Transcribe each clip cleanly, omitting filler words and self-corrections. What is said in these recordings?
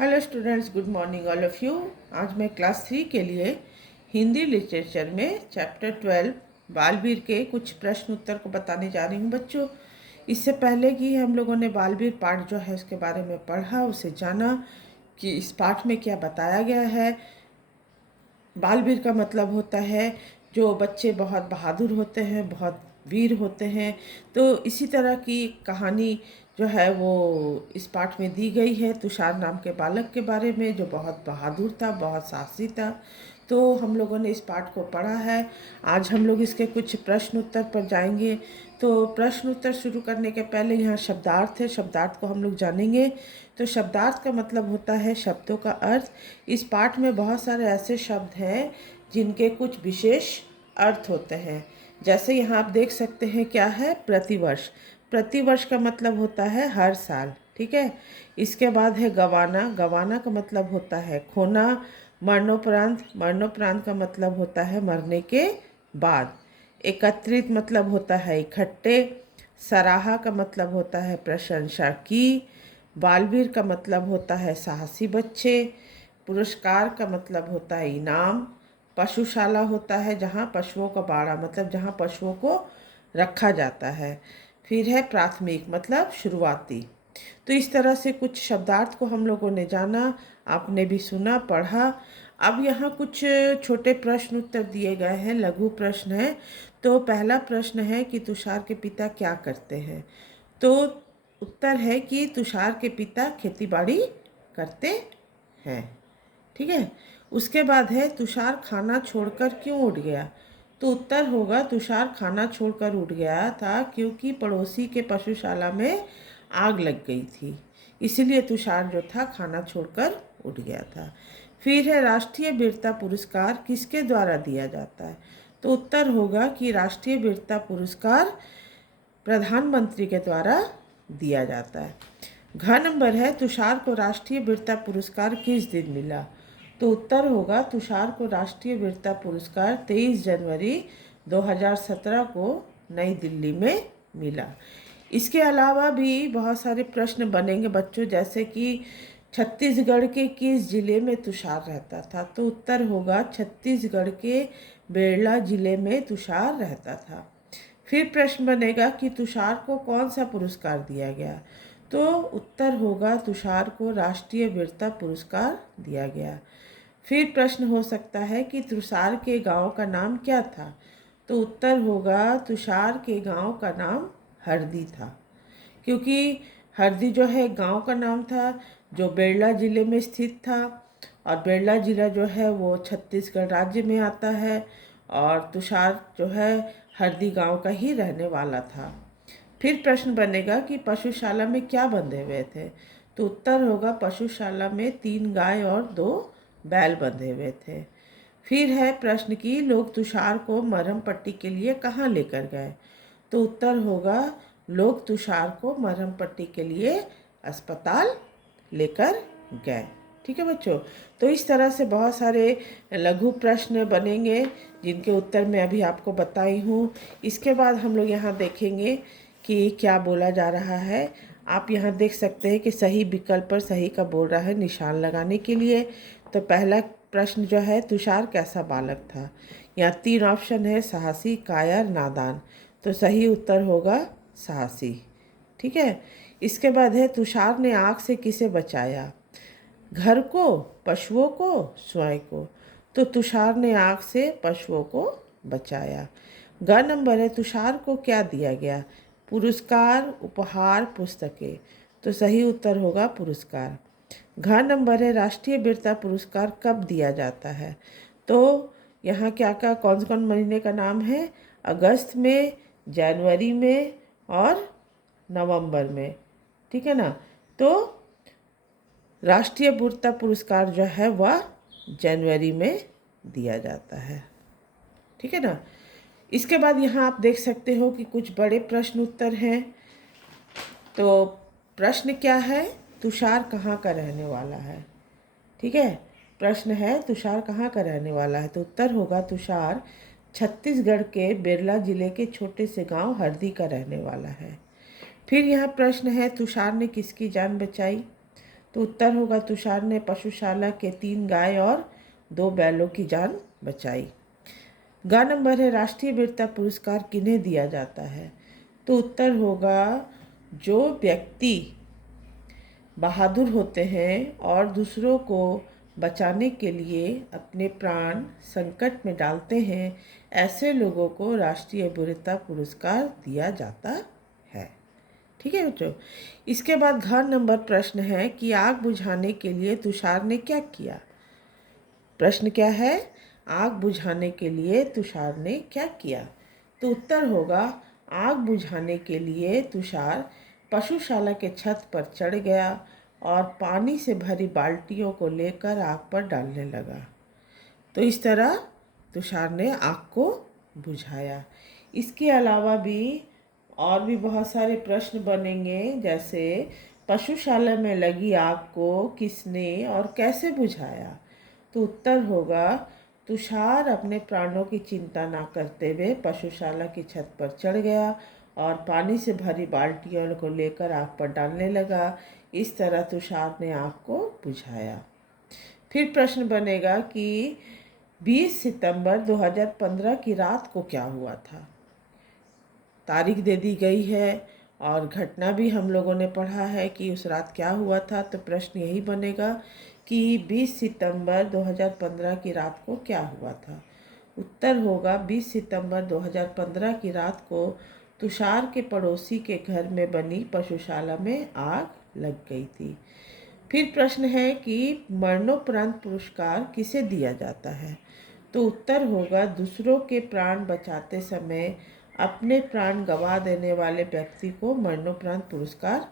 Hello students, good morning all of you. आज मैं class 3 के लिए हिंदी लिटरेचर में चैप्टर 12 बालवीर के कुछ प्रश्न उत्तर को बताने जा रही हूँ बच्चों। इससे पहले कि हम लोगों ने बालवीर पाठ जो है उसके बारे में पढ़ा, उसे जाना कि इस पाठ में क्या बताया गया है। बालवीर का मतलब होता है जो बच्चे बहुत बहादुर होते हैं, बहुत वीर होते हैं। तो इसी तरह की कहानी जो है वो इस पाठ में दी गई है तुषार नाम के बालक के बारे में, जो बहुत बहादुर था, बहुत साहसी था। तो हम लोगों ने इस पाठ को पढ़ा है। आज हम लोग इसके कुछ प्रश्न उत्तर पर जाएंगे। तो प्रश्न उत्तर शुरू करने के पहले यहाँ शब्दार्थ है, शब्दार्थ को हम लोग जानेंगे। तो शब्दार्थ का मतलब होता है शब्दों का अर्थ। इस पाठ में बहुत सारे ऐसे शब्द हैं जिनके कुछ विशेष अर्थ होते हैं। जैसे यहाँ आप देख सकते हैं क्या है, प्रतिवर्ष। प्रतिवर्ष का मतलब होता है हर साल, ठीक है। इसके बाद है गवाना। गवाना का मतलब होता है खोना। मरणोपरांत। मरणोपरांत का मतलब होता है मरने के बाद। एकत्रित मतलब होता है इकट्ठे। सराहा का मतलब होता है प्रशंसा की। बालवीर का मतलब होता है साहसी बच्चे। पुरस्कार का मतलब होता है इनाम। पशुशाला होता है जहाँ पशुओं का बाड़ा, मतलब जहाँ पशुओं को रखा जाता है। फिर है प्राथमिक, मतलब शुरुआती। तो इस तरह से कुछ शब्दार्थ को हम लोगों ने जाना, आपने भी सुना, पढ़ा। अब यहाँ कुछ छोटे प्रश्न उत्तर दिए गए हैं, लघु प्रश्न है। तो पहला प्रश्न है कि तुषार के पिता क्या करते हैं। तो उत्तर है कि तुषार के पिता खेतीबाड़ी करते हैं, ठीक है। उसके बाद है तुषार खाना छोड़कर क्यों उठ गया। तो उत्तर होगा तुषार खाना छोड़कर उठ गया था क्योंकि पड़ोसी के पशुशाला में आग लग गई थी, इसलिए तुषार जो था खाना छोड़कर उठ गया था। फिर है राष्ट्रीय वीरता पुरस्कार किसके द्वारा दिया जाता है। तो उत्तर होगा कि राष्ट्रीय वीरता पुरस्कार प्रधानमंत्री के द्वारा दिया जाता है। घ नंबर है तुषार को राष्ट्रीय वीरता पुरस्कार किस दिन मिला। तो उत्तर होगा तुषार को राष्ट्रीय वीरता पुरस्कार 23 जनवरी 2017 को नई दिल्ली में मिला। इसके अलावा भी बहुत सारे प्रश्न बनेंगे बच्चों, जैसे कि छत्तीसगढ़ के किस जिले में तुषार रहता था। तो उत्तर होगा छत्तीसगढ़ के बेरला जिले में तुषार रहता था। फिर प्रश्न बनेगा कि तुषार को कौन सा पुरस्कार दिया गया। तो उत्तर होगा तुषार को राष्ट्रीय वीरता पुरस्कार दिया गया। फिर प्रश्न हो सकता है कि तुषार के गांव का नाम क्या था। तो उत्तर होगा तुषार के गांव का नाम हरदी था, क्योंकि हरदी जो है गांव का नाम था जो बेरला जिले में स्थित था। और बेरला जिला जो है वो छत्तीसगढ़ राज्य में आता है। और तुषार जो है हरदी गांव का ही रहने वाला था। फिर प्रश्न बनेगा कि पशुशाला में क्या बंधे हुए थे। तो उत्तर होगा पशुशाला में 3 गाय और 2 बैल बंधे हुए थे। फिर है प्रश्न कि लोग तुषार को मरहम पट्टी के लिए कहाँ लेकर गए। तो उत्तर होगा लोग तुषार को मरहम पट्टी के लिए अस्पताल लेकर गए, ठीक है बच्चों। तो इस तरह से बहुत सारे लघु प्रश्न बनेंगे जिनके उत्तर मैं अभी आपको बताई हूँ। इसके बाद हम लोग यहाँ देखेंगे कि क्या बोला जा रहा है। आप यहाँ देख सकते हैं कि सही विकल्प पर सही का बोल रहा है निशान लगाने के लिए। तो पहला प्रश्न जो है तुषार कैसा बालक था। यहाँ 3 ऑप्शन है, साहसी, कायर, नादान। तो सही उत्तर होगा साहसी, ठीक है। इसके बाद है तुषार ने आग से किसे बचाया। घर को, पशुओं को, स्वयं को। तो तुषार ने आग से पशुओं को बचाया। ग नंबर है तुषार को क्या दिया गया। पुरस्कार, उपहार, पुस्तकें। तो सही उत्तर होगा पुरस्कार। घ नंबर है राष्ट्रीय वीरता पुरस्कार कब दिया जाता है। तो यहाँ क्या क्या कौन कौन महीने का नाम है, अगस्त में, जनवरी में और नवंबर में, ठीक है ना। तो राष्ट्रीय वीरता पुरस्कार जो है वह जनवरी में दिया जाता है, ठीक है ना। इसके बाद यहाँ आप देख सकते हो कि कुछ बड़े प्रश्न उत्तर हैं। तो प्रश्न क्या है, तुषार कहाँ का रहने वाला है, ठीक है। प्रश्न है तुषार कहाँ का रहने वाला है। तो उत्तर होगा तुषार छत्तीसगढ़ के बेरला जिले के छोटे से गांव हरदी का रहने वाला है। फिर यहाँ प्रश्न है तुषार ने किसकी जान बचाई। तो उत्तर होगा तुषार ने पशुशाला के 3 गाय और 2 बैलों की जान बचाई। ग नंबर है राष्ट्रीय वीरता पुरस्कार किन्हें दिया जाता है? तो उत्तर होगा जो व्यक्ति बहादुर होते हैं और दूसरों को बचाने के लिए अपने प्राण संकट में डालते हैं, ऐसे लोगों को राष्ट्रीय वीरता पुरस्कार दिया जाता है। ठीक है बच्चों। इसके बाद घ नंबर प्रश्न है कि आग बुझाने के लिए तुषार ने क्या किया? प्रश्न क्या है? आग बुझाने के लिए तुषार ने क्या किया? तो उत्तर होगा आग बुझाने के लिए तुषार पशुशाला के छत पर चढ़ गया और पानी से भरी बाल्टियों को लेकर आग पर डालने लगा। तो इस तरह तुषार ने आग को बुझाया। इसके अलावा भी और भी बहुत सारे प्रश्न बनेंगे, जैसे पशुशाला में लगी आग को किसने और कैसे बुझाया? तो उत्तर होगा तुषार अपने प्राणों की चिंता ना करते हुए पशुशाला की छत पर चढ़ गया और पानी से भरी बाल्टियों को लेकर आग पर डालने लगा। इस तरह तुषार ने आग को बुझाया। फिर प्रश्न बनेगा कि 20 सितंबर 2015 की रात को क्या हुआ था? तारीख दे दी गई है और घटना भी हम लोगों ने पढ़ा है कि उस रात क्या हुआ था। तो प्रश्न यही बनेगा कि 20 सितंबर 2015 की रात को क्या हुआ था? उत्तर होगा 20 सितंबर 2015 की रात को तुषार के पड़ोसी के घर में बनी पशुशाला में आग लग गई थी। फिर प्रश्न है कि मरणोपरांत पुरस्कार किसे दिया जाता है? तो उत्तर होगा दूसरों के प्राण बचाते समय अपने प्राण गंवा देने वाले व्यक्ति को मरणोपरांत पुरस्कार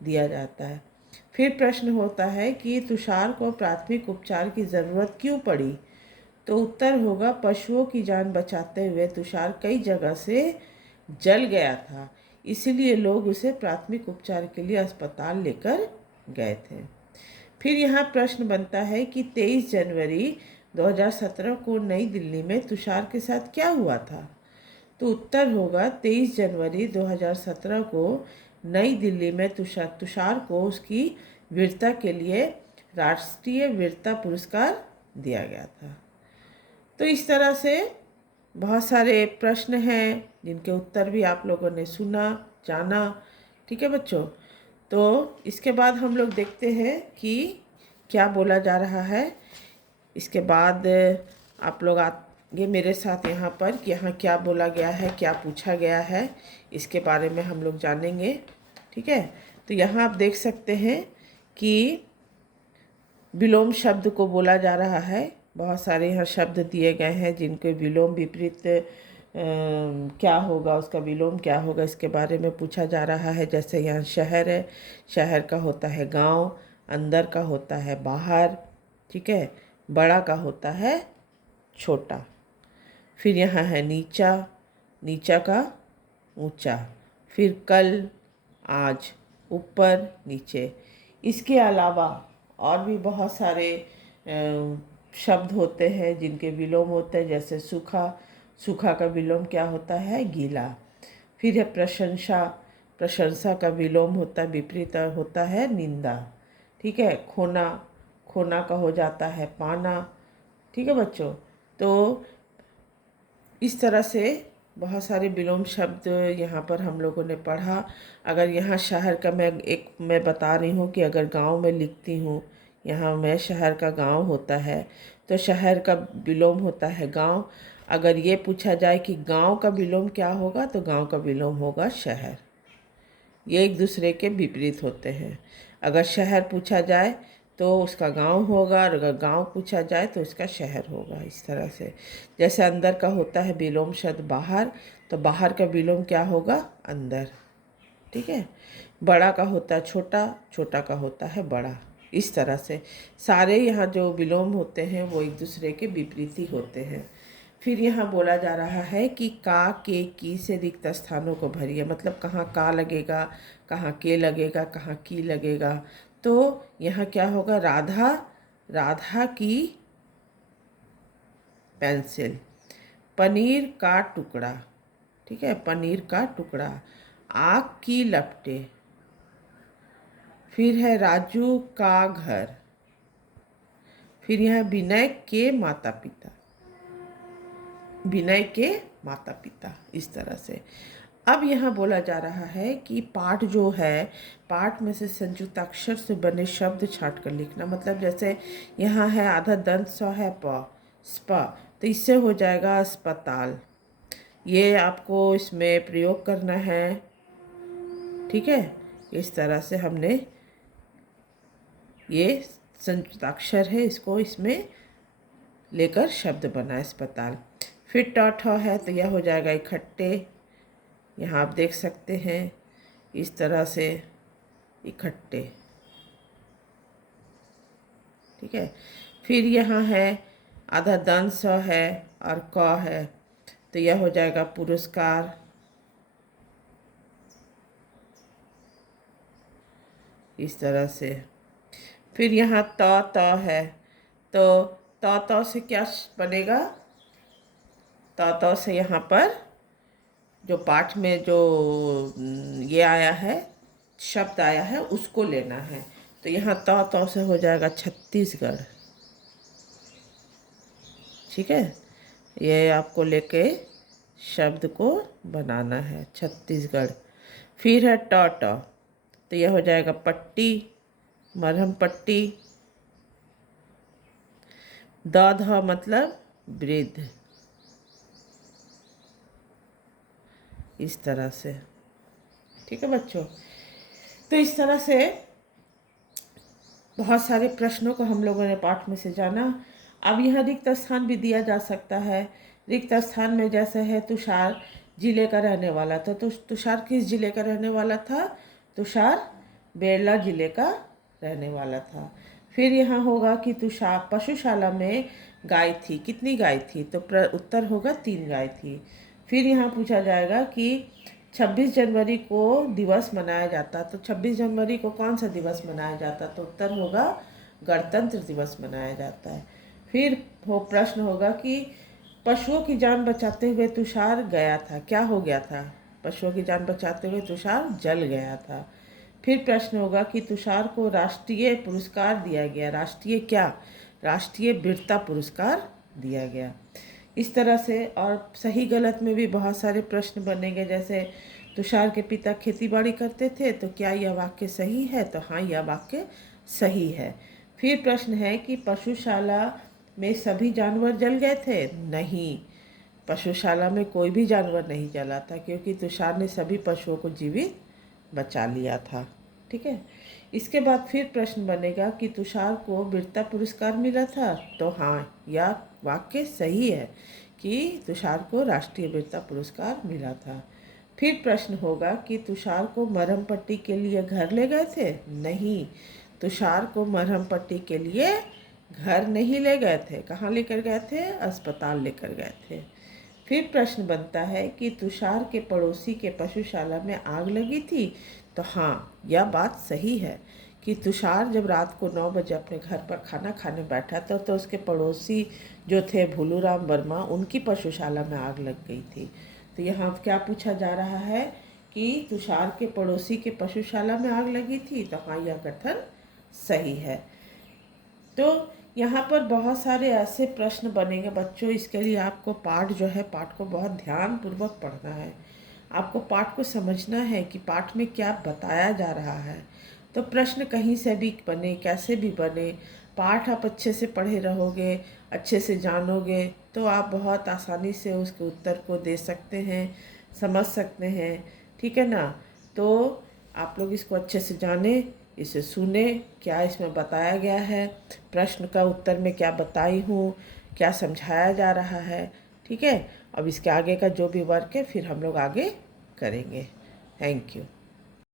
दिया जाता है। फिर प्रश्न होता है कि तुषार को प्राथमिक उपचार की ज़रूरत क्यों पड़ी? तो उत्तर होगा पशुओं की जान बचाते हुए तुषार कई जगह से जल गया था, इसलिए लोग उसे प्राथमिक उपचार के लिए अस्पताल लेकर गए थे। फिर यहाँ प्रश्न बनता है कि 23 जनवरी 2017 को नई दिल्ली में तुषार के साथ क्या हुआ था? तो उत्तर होगा 23 जनवरी 2017 को नई दिल्ली में तुषार को उसकी वीरता के लिए राष्ट्रीय वीरता पुरस्कार दिया गया था। तो इस तरह से बहुत सारे प्रश्न हैं जिनके उत्तर भी आप लोगों ने सुना, जाना। ठीक है बच्चों। तो इसके बाद हम लोग देखते हैं कि क्या बोला जा रहा है। इसके बाद आप लोग आगे मेरे साथ यहाँ पर कि यहाँ क्या बोला गया है, क्या पूछा गया है, इसके बारे में हम लोग जानेंगे। ठीक है। तो यहाँ आप देख सकते हैं कि विलोम शब्द को बोला जा रहा है। बहुत सारे यहाँ शब्द दिए गए हैं जिनके विलोम विपरीत क्या होगा, उसका विलोम क्या होगा, इसके बारे में पूछा जा रहा है। जैसे यहाँ शहर है, शहर का होता है गांव, अंदर का होता है बाहर। ठीक है। बड़ा का होता है छोटा। फिर यहाँ है नीचा, नीचा का ऊंचा। फिर कल, आज, ऊपर, नीचे। इसके अलावा और भी बहुत सारे शब्द होते हैं जिनके विलोम होते हैं, जैसे सूखा, सूखा का विलोम क्या होता है? गीला। फिर है प्रशंसा, प्रशंसा का विलोम होता है, विपरीत होता है निंदा। ठीक है। खोना, खोना का हो जाता है पाना। ठीक है बच्चों। तो इस तरह से बहुत सारे विलोम शब्द यहाँ पर हम लोगों ने पढ़ा। अगर यहाँ शहर का मैं बता रही हूँ कि अगर गांव में लिखती हूँ, यहाँ मैं शहर का गांव होता है, तो शहर का विलोम होता है गांव। अगर ये पूछा जाए कि गांव का विलोम क्या होगा, तो गांव का विलोम होगा शहर। ये एक दूसरे के विपरीत होते हैं। अगर शहर पूछा जाए तो उसका गांव होगा, और अगर गांव पूछा जाए तो उसका शहर होगा। इस तरह से जैसे अंदर का होता है विलोम शब्द बाहर, तो बाहर का विलोम क्या होगा? अंदर। ठीक है। बड़ा का होता है छोटा, छोटा का होता है बड़ा। इस तरह से सारे यहाँ जो विलोम होते हैं वो एक दूसरे के विपरीत ही होते हैं। फिर यहाँ बोला जा रहा है कि का, के, की से रिक्त स्थानों को भरिए। मतलब कहाँ का लगेगा, कहाँ के लगेगा, कहाँ की लगेगा। तो यहाँ क्या होगा? राधा, राधा की पेंसिल। पनीर का टुकड़ा। ठीक है। पनीर का टुकड़ा। आग की लपटें। फिर है राजू का घर। फिर यहाँ विनय के माता पिता, विनय के माता पिता, इस तरह से। अब यहाँ बोला जा रहा है कि पाठ जो है, पाठ में से संयुक्त अक्षर से बने शब्द छांट कर लिखना। मतलब जैसे यहाँ है आधा दंत स है प, स्प, तो इससे हो जाएगा अस्पताल। ये आपको इसमें प्रयोग करना है, ठीक है। इस तरह से हमने ये संयुक्ताक्षर है, इसको इसमें लेकर शब्द बना अस्पताल। फिर ट ठ है तो यह हो जाएगा इकट्ठे। यहाँ आप देख सकते हैं इस तरह से इकट्ठे, ठीक है। फिर यहाँ है आधा दंत स है और क है तो यह हो जाएगा पुरस्कार, इस तरह से। फिर यहाँ त है तो त से क्या बनेगा, त से यहाँ पर जो पाठ में जो ये आया है, शब्द आया है, उसको लेना है। तो यहाँ त से हो जाएगा छत्तीसगढ़, ठीक है। ये आपको लेके शब्द को बनाना है, छत्तीसगढ़। फिर है ट तो यह हो जाएगा पट्टी, मरहम पट्टी। ध मतलब वृद्ध, इस तरह से, ठीक है बच्चों। तो इस तरह से बहुत सारे प्रश्नों को हम लोगों ने पाठ में से जाना। अब यहाँ रिक्त स्थान भी दिया जा सकता है। रिक्त स्थान में जैसे है तुषार जिले का रहने वाला था, तो तुषार किस जिले का रहने वाला था, तुषार बेरला जिले का रहने वाला था। फिर यहाँ होगा कि तुषार पशुशाला में गाय थी, कितनी गाय थी, तो उत्तर होगा 3 गाय थी। फिर यहाँ पूछा जाएगा कि 26 जनवरी को दिवस मनाया जाता, तो 26 जनवरी को कौन सा दिवस मनाया जाता, तो उत्तर होगा गणतंत्र दिवस मनाया जाता है। फिर प्रश्न होगा कि पशुओं की जान बचाते हुए तुषार गया था, क्या हो गया था, पशुओं की जान बचाते हुए तुषार जल गया था। फिर प्रश्न होगा कि तुषार को राष्ट्रीय पुरस्कार दिया गया, राष्ट्रीय क्या, राष्ट्रीय वीरता पुरस्कार दिया गया। इस तरह से और सही गलत में भी बहुत सारे प्रश्न बनेंगे। जैसे तुषार के पिता खेतीबाड़ी करते थे, तो क्या यह वाक्य सही है, तो हाँ यह वाक्य सही है। फिर प्रश्न है कि पशुशाला में सभी जानवर जल गए थे, नहीं, पशुशाला में कोई भी जानवर नहीं जला था, क्योंकि तुषार ने सभी पशुओं को जीवित बचा लिया था, ठीक है। इसके बाद फिर प्रश्न बनेगा कि तुषार को वीरता पुरस्कार मिला था, तो हाँ यह वाक्य सही है कि तुषार को राष्ट्रीय वीरता पुरस्कार मिला था। फिर प्रश्न होगा कि तुषार को मरहम पट्टी के लिए घर ले गए थे, नहीं, तुषार को मरहम पट्टी के लिए घर नहीं ले गए थे, कहाँ लेकर गए थे, अस्पताल लेकर गए थे। फिर प्रश्न बनता है कि तुषार के पड़ोसी के पशुशाला में आग लगी थी, तो हाँ यह बात सही है कि तुषार जब रात को 9 बजे अपने घर पर खाना खाने बैठा था, तो उसके पड़ोसी जो थे भूलूराम वर्मा, उनकी पशुशाला में आग लग गई थी। तो यहाँ क्या पूछा जा रहा है कि तुषार के पड़ोसी के पशुशाला में आग लगी थी, तो हाँ यह कथन सही है। तो यहाँ पर बहुत सारे ऐसे प्रश्न बनेंगे बच्चों। इसके लिए आपको पाठ जो है, पाठ को बहुत ध्यानपूर्वक पढ़ना है। आपको पाठ को समझना है कि पाठ में क्या बताया जा रहा है। तो प्रश्न कहीं से भी बने, कैसे भी बने, पाठ आप अच्छे से पढ़े रहोगे, अच्छे से जानोगे, तो आप बहुत आसानी से उसके उत्तर को दे सकते हैं, समझ सकते हैं, ठीक है ना। तो आप लोग इसको अच्छे से जाने, इसे सुने, क्या इसमें बताया गया है, प्रश्न का उत्तर में क्या बताई हूँ, क्या समझाया जा रहा है, ठीक है। अब इसके आगे का जो भी वर्क है फिर हम लोग आगे करेंगे। Thank you.